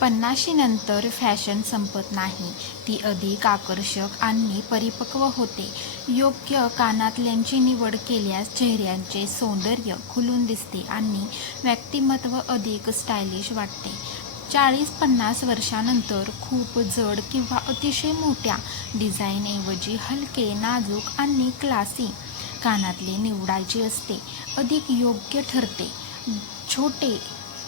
50 नंतर फॅशन संपत नाही, ती अधिक आकर्षक आणि परिपक्व होते. योग्य कानातल्यांची निवड केल्यास चेहऱ्याचे सौंदर्य खुलून दिसते आणि व्यक्तिमत्व अधिक स्टायलिश वाटते. 40-50 वर्षांनंतर खूप जड किंवा अतिशय मोठ्या डिझाईनऐवजी हलके, नाजूक आणि क्लासी कानातले निवडायचे असते. अधिक योग्य ठरते. छोटे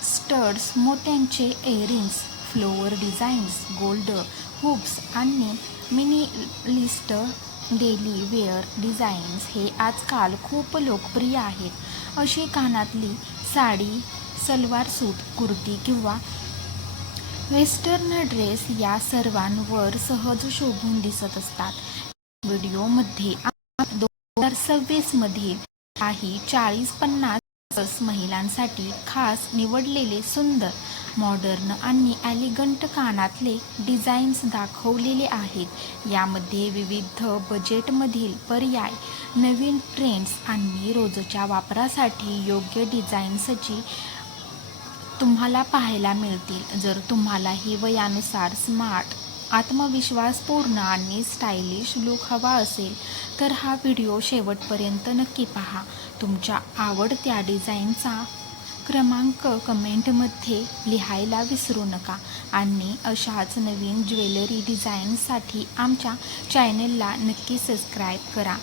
स्टड्स, मोत्यांचे earrings, flower designs, gold hoops आणि मिनिलिस्ट डेली वेअर डिझाईन्स हे आजकाल खूप लोकप्रिय आहेत. अशी कानातली साडी, सलवार सूट, कुर्ती किंवा वेस्टर्न ड्रेस या सर्वांवर सहज शोभून दिसत असतात. व्हिडिओमध्ये आपण 2026 मधील काही 40-50 महिलांसाठी खास निवडलेले सुंदर, मॉडर्न आणि एलिगंट कानातले डिझाईन्स दाखवलेले आहेत. यामध्ये विविध बजेटमधील पर्याय, नवीन ट्रेंड्स आणि रोजच्या वापरासाठी योग्य डिझाईन्सची तुम्हाला पाहायला मिळतील. जर तुम्हालाही वयानुसार स्मार्ट, आत्मविश्वासपूर्ण आणि स्टायलिश लूक हवा असेल तर हा व्हिडिओ शेवटपर्यंत नक्की पहा. तुमच्या आवडत्या डिझाईनचा क्रमांक कमेंटमध्ये लिहायला विसरू नका आणि अशाच नवीन ज्वेलरी डिझाईन्ससाठी आमच्या चॅनलला नक्की सबस्क्राईब करा.